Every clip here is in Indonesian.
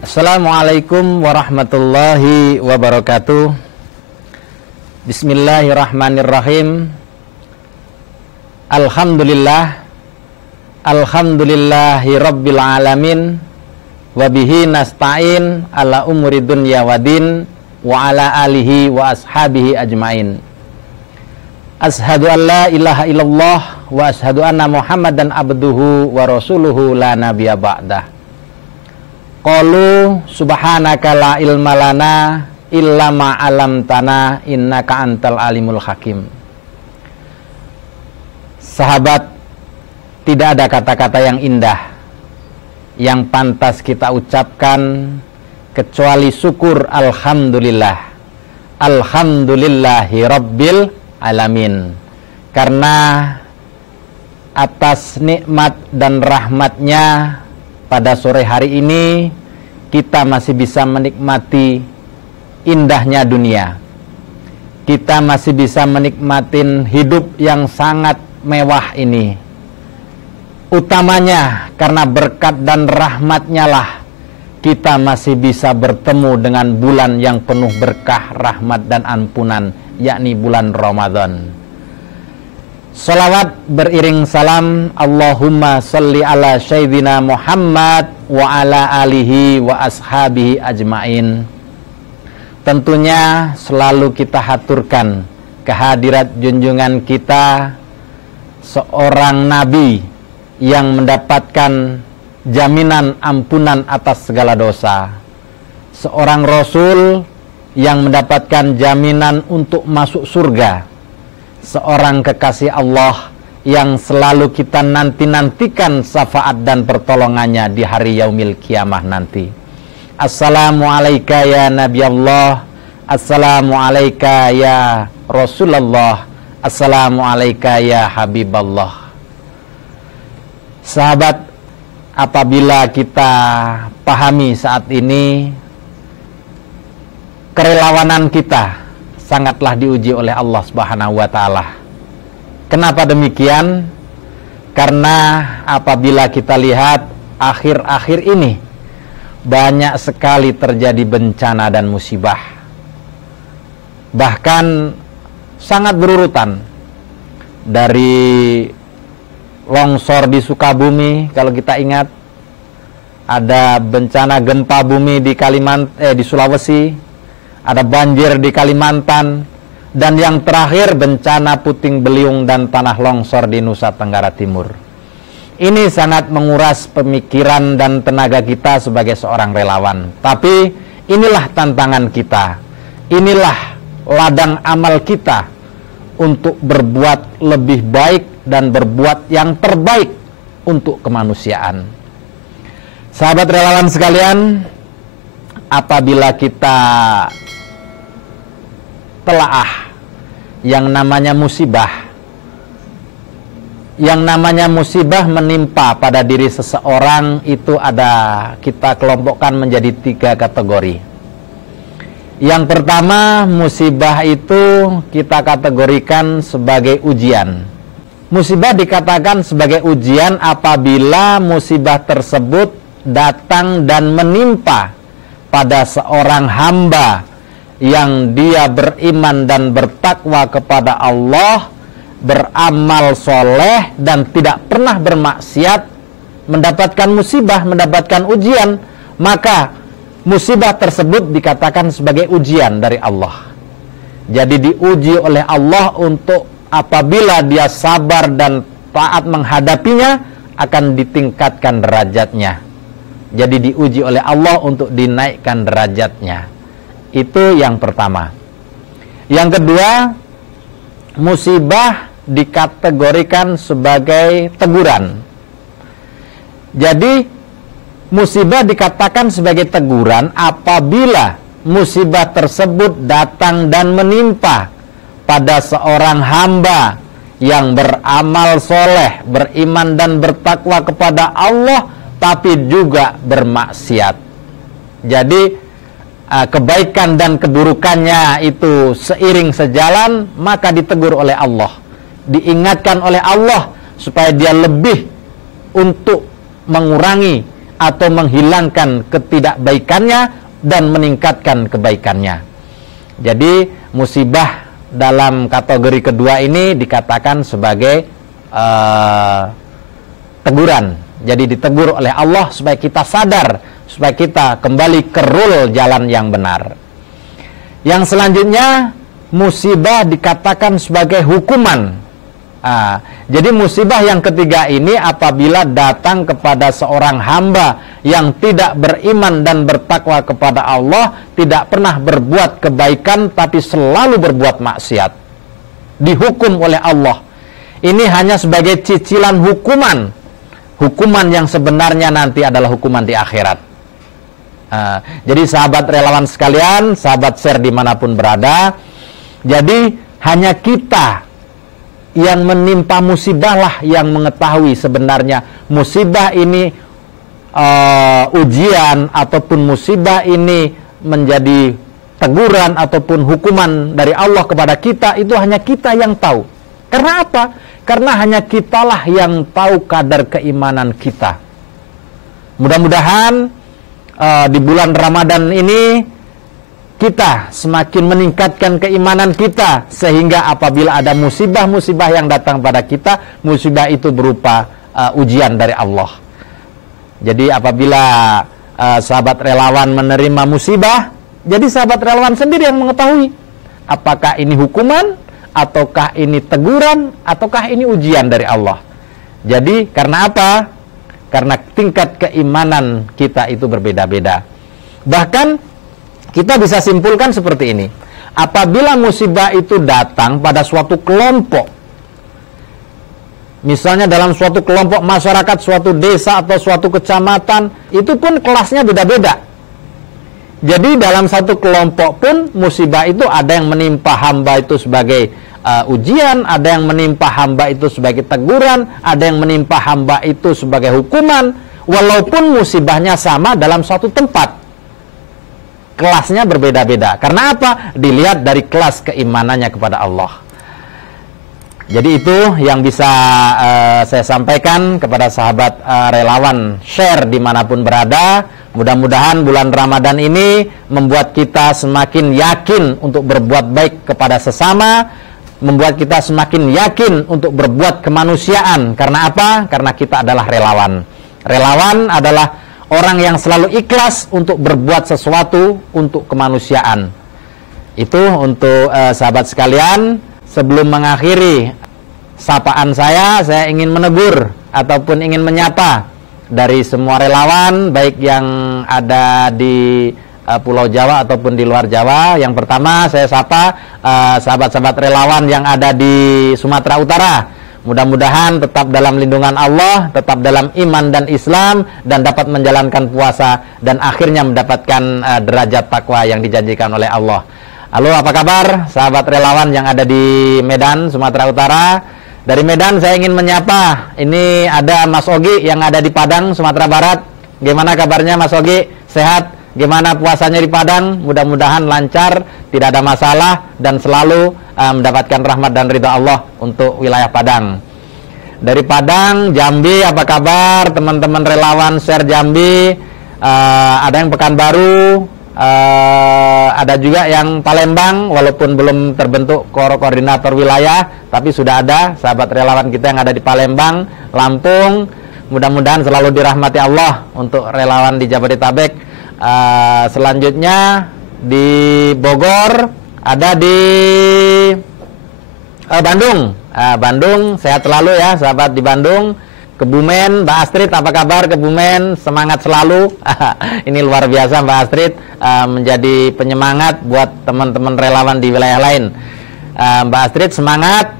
Assalamualaikum warahmatullahi wabarakatuh. Bismillahirrahmanirrahim. Alhamdulillahi rabbil alamin. Wabihi nasta'in ala umuri dunya wadin. Wa ala alihi wa ashabihi ajmain. Ashadu an la ilaha illallah. Wa ashadu anna muhammadan abduhu wa rasuluhu la nabiya ba'dah. Qalu subhanaka la ilma lana illa ma 'allamtana innaka antal alimul hakim. Sahabat, tidak ada kata-kata yang indah yang pantas kita ucapkan kecuali syukur alhamdulillah. Alhamdulillahi rabbil alamin. Karena atas nikmat dan rahmatnya pada sore hari ini kita masih bisa menikmati indahnya dunia. Kita masih bisa menikmati hidup yang sangat mewah ini. Utamanya karena berkat dan rahmatnya lah kita masih bisa bertemu dengan bulan yang penuh berkah, rahmat dan ampunan, yakni bulan Ramadan. Salawat beriring salam, Allahumma salli ala Sayyidina Muhammad wa ala alihi wa ashabihi ajmain. Tentunya selalu kita haturkan kehadirat junjungan kita, seorang nabi yang mendapatkan jaminan ampunan atas segala dosa, seorang rasul yang mendapatkan jaminan untuk masuk surga, seorang kekasih Allah yang selalu kita nanti-nantikan syafaat dan pertolongannya di hari yaumil kiamah nanti. Assalamualaikum ya Nabi Allah, Assalamualaikum ya Rasulullah, Assalamualaikum ya Habiballah. Sahabat, apabila kita pahami saat ini kerelawanan kita sangatlah diuji oleh Allah Subhanahu wa taala. Kenapa demikian? Karena apabila kita lihat akhir-akhir ini banyak sekali terjadi bencana dan musibah. Bahkan sangat berurutan. Dari longsor di Sukabumi, kalau kita ingat, ada bencana gempa bumi di di Sulawesi, ada banjir di Kalimantan, dan yang terakhir bencana puting beliung dan tanah longsor di Nusa Tenggara Timur. Ini sangat menguras pemikiran dan tenaga kita sebagai seorang relawan. Tapi inilah tantangan kita, inilah ladang amal kita untuk berbuat lebih baik dan berbuat yang terbaik untuk kemanusiaan. Sahabat relawan sekalian, apabila kita telaah yang namanya musibah, yang namanya musibah menimpa pada diri seseorang, itu ada, kita kelompokkan menjadi 3 kategori. Yang pertama, musibah itu kita kategorikan sebagai ujian. Musibah dikatakan sebagai ujian apabila musibah tersebut datang dan menimpa pada seorang hamba yang dia beriman dan bertakwa kepada Allah, beramal soleh dan tidak pernah bermaksiat, mendapatkan musibah, mendapatkan ujian, maka musibah tersebut dikatakan sebagai ujian dari Allah. Jadi diuji oleh Allah untuk apabila dia sabar dan taat menghadapinya, akan ditingkatkan derajatnya. Jadi diuji oleh Allah untuk dinaikkan derajatnya. Itu yang pertama. Yang kedua, musibah dikategorikan sebagai teguran. Jadi musibah dikatakan sebagai teguran apabila musibah tersebut datang dan menimpa pada seorang hamba yang beramal soleh, beriman dan bertakwa kepada Allah, tapi juga bermaksiat. Jadi kebaikan dan keburukannya itu seiring sejalan, maka ditegur oleh Allah, diingatkan oleh Allah supaya dia lebih untuk mengurangi atau menghilangkan ketidakbaikannya dan meningkatkan kebaikannya. Jadi musibah dalam kategori kedua ini dikatakan sebagai teguran. Jadi ditegur oleh Allah supaya kita sadar, supaya kita kembali ke rule jalan yang benar. Yang selanjutnya, musibah dikatakan sebagai hukuman. Jadi musibah yang ketiga ini apabila datang kepada seorang hamba yang tidak beriman dan bertakwa kepada Allah, tidak pernah berbuat kebaikan tapi selalu berbuat maksiat, dihukum oleh Allah. Ini hanya sebagai cicilan hukuman. Hukuman yang sebenarnya nanti adalah hukuman di akhirat. Jadi sahabat relawan sekalian, sahabat share dimanapun berada, jadi hanya kita yang menimpa musibah lah yang mengetahui sebenarnya musibah ini ujian ataupun musibah ini menjadi teguran ataupun hukuman dari Allah kepada kita, itu hanya kita yang tahu. Karena apa? Karena hanya kitalah yang tahu kadar keimanan kita. Mudah-mudahan di bulan Ramadan ini kita semakin meningkatkan keimanan kita, sehingga apabila ada musibah-musibah yang datang pada kita, musibah itu berupa ujian dari Allah. Jadi apabila sahabat relawan menerima musibah, jadi sahabat relawan sendiri yang mengetahui apakah ini hukuman, ataukah ini teguran, ataukah ini ujian dari Allah. Jadi karena apa? Karena tingkat keimanan kita itu berbeda-beda. Bahkan kita bisa simpulkan seperti ini. Apabila musibah itu datang pada suatu kelompok, misalnya dalam suatu kelompok masyarakat, suatu desa atau suatu kecamatan, itu pun kelasnya beda-beda. Jadi dalam satu kelompok pun musibah itu ada yang menimpa hamba itu sebagai ujian, ada yang menimpa hamba itu sebagai teguran, ada yang menimpa hamba itu sebagai hukuman, walaupun musibahnya sama dalam suatu tempat. Kelasnya berbeda-beda. Karena apa? Dilihat dari kelas keimanannya kepada Allah. Jadi itu yang bisa saya sampaikan kepada sahabat relawan share dimanapun berada. Mudah-mudahan bulan Ramadan ini membuat kita semakin yakin untuk berbuat baik kepada sesama, membuat kita semakin yakin untuk berbuat kemanusiaan. Karena apa? Karena kita adalah relawan. Relawan adalah orang yang selalu ikhlas untuk berbuat sesuatu untuk kemanusiaan. Itu untuk sahabat sekalian. Sebelum mengakhiri sapaan saya ingin menegur ataupun ingin menyapa dari semua relawan, baik yang ada di Pulau Jawa ataupun di luar Jawa. Yang pertama saya sapa sahabat-sahabat relawan yang ada di Sumatera Utara. Mudah-mudahan tetap dalam lindungan Allah, tetap dalam iman dan Islam, dan dapat menjalankan puasa dan akhirnya mendapatkan derajat takwa yang dijanjikan oleh Allah. Halo, apa kabar sahabat relawan yang ada di Medan, Sumatera Utara? Dari Medan saya ingin menyapa. Ini ada Mas Ogi yang ada di Padang, Sumatera Barat. Gimana kabarnya Mas Ogi? Sehat? Gimana puasanya di Padang? Mudah-mudahan lancar, tidak ada masalah, dan selalu mendapatkan rahmat dan ridha Allah untuk wilayah Padang. Dari Padang, Jambi, apa kabar teman-teman relawan share Jambi? Ada yang Pekanbaru, ada juga yang Palembang, walaupun belum terbentuk koordinator wilayah, tapi sudah ada sahabat relawan kita yang ada di Palembang, Lampung. Mudah-mudahan selalu dirahmati Allah untuk relawan di Jabodetabek. Selanjutnya di Bogor, ada di Bandung. Bandung sehat selalu ya sahabat di Bandung. Kebumen, Mbak Astrid, apa kabar Kebumen? Semangat selalu. Ini luar biasa Mbak Astrid, menjadi penyemangat buat teman-teman relawan di wilayah lain. Mbak Astrid semangat.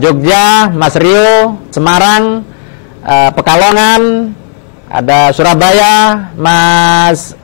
Jogja, Mas Rio, Semarang, Pekalongan, ada Surabaya, Mas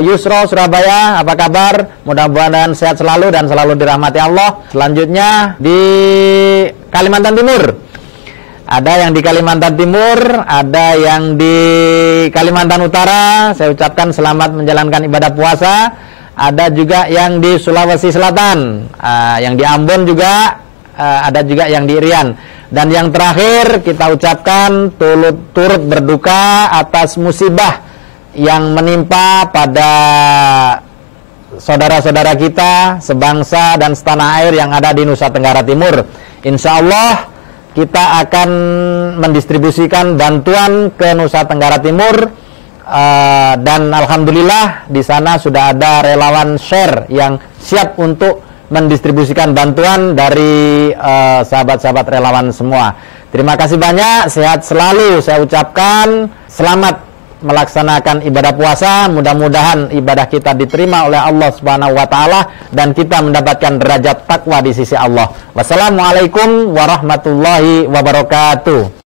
Yusro Surabaya, apa kabar? Mudah-mudahan sehat selalu dan selalu dirahmati Allah. Selanjutnya di Kalimantan Timur. Ada yang di Kalimantan Timur, ada yang di Kalimantan Utara. Saya ucapkan selamat menjalankan ibadah puasa. Ada juga yang di Sulawesi Selatan, yang di Ambon juga, ada juga yang di Irian. Dan yang terakhir kita ucapkan turut berduka atas musibah yang menimpa pada saudara-saudara kita sebangsa dan setanah air yang ada di Nusa Tenggara Timur. Insya Allah kita akan mendistribusikan bantuan ke Nusa Tenggara Timur, dan alhamdulillah di sana sudah ada relawan share yang siap untuk mendistribusikan bantuan dari sahabat-sahabat relawan semua. Terima kasih banyak, sehat selalu saya ucapkan. Selamat melaksanakan ibadah puasa, mudah-mudahan ibadah kita diterima oleh Allah Subhanahu wa taala dan kita mendapatkan derajat takwa di sisi Allah. Wassalamualaikum warahmatullahi wabarakatuh.